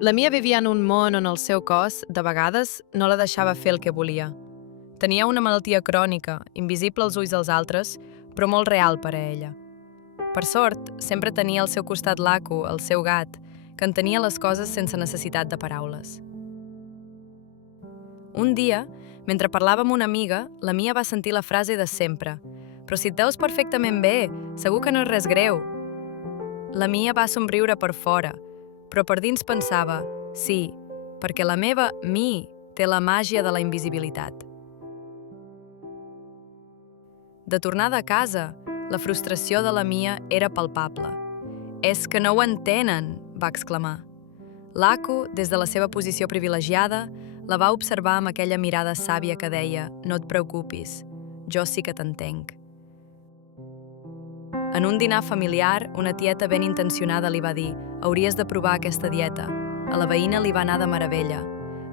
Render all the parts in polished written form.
La Mia vivia en un món on el seu cos, de vegades, no la deixava fer el que volia. Tenia una malaltia crònica, invisible als ulls dels altres, però molt real per a ella. Per sort, sempre tenia al seu costat l'Aku, el seu gat, que entenia les coses sense necessitat de paraules. Un dia, mentre parlava amb una amiga, la Mia va sentir la frase de sempre: «Però si et veus perfectament bé, segur que no és res greu». La Mia va somriure per fora, però per dins pensava: «Sí, perquè la meva mi té la màgia de la invisibilitat». De tornada a casa, la frustració de la Mia era palpable. «És que no ho entenen!», va exclamar. L'Aku, des de la seva posició privilegiada, la va observar amb aquella mirada sàvia que deia: «No et preocupis, jo sí que t'entenc». En un dinar familiar, una tieta ben intencionada li va dir: «Hauries de provar aquesta dieta». A la veïna li va anar de meravella.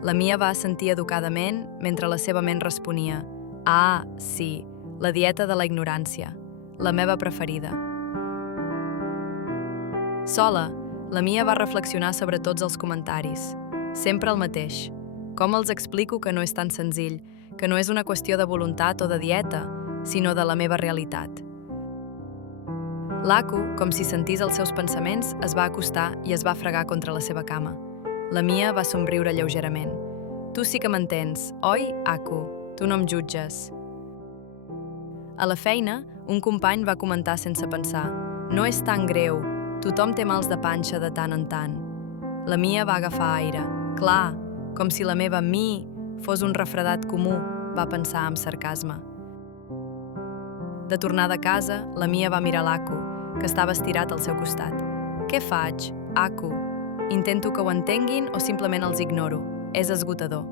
La Mia va assentir educadament, mentre la seva ment responia: «Ah, sí, la dieta de la ignorància, la meva preferida». Sola, la Mia va reflexionar sobre tots els comentaris. Sempre el mateix. Com els explico que no és tan senzill, que no és una qüestió de voluntat o de dieta, sinó de la meva realitat? L'Aku, com si sentís els seus pensaments, es va acostar i es va fregar contra la seva cama. La Mia va somriure lleugerament. «Tu sí que m'entens, oi, Aku? Tu no em jutges». A la feina, un company va comentar sense pensar: «No és tan greu, tothom té mals de panxa de tant en tant». La Mia va agafar aire. «Clar, com si la meva mi fos un refredat comú», va pensar amb sarcasme. De tornada a casa, la Mia va mirar l'Aku, que estava estirat al seu costat. «Què faig, Aku? Intento que ho entenguin o simplement els ignoro? És esgotador».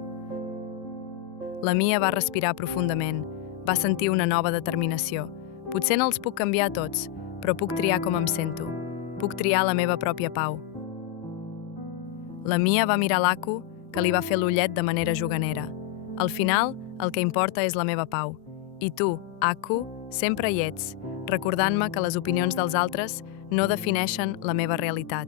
La Mia va respirar profundament. Va sentir una nova determinació. «Potser no els puc canviar a tots, però puc triar com em sento. Puc triar la meva pròpia pau». La Mia va mirar l'Aku, que li va fer l'ullet de manera juganera. «Al final, el que importa és la meva pau. I tu, Aku, sempre hi ets, recordant-me que les opinions dels altres no defineixen la meva realitat».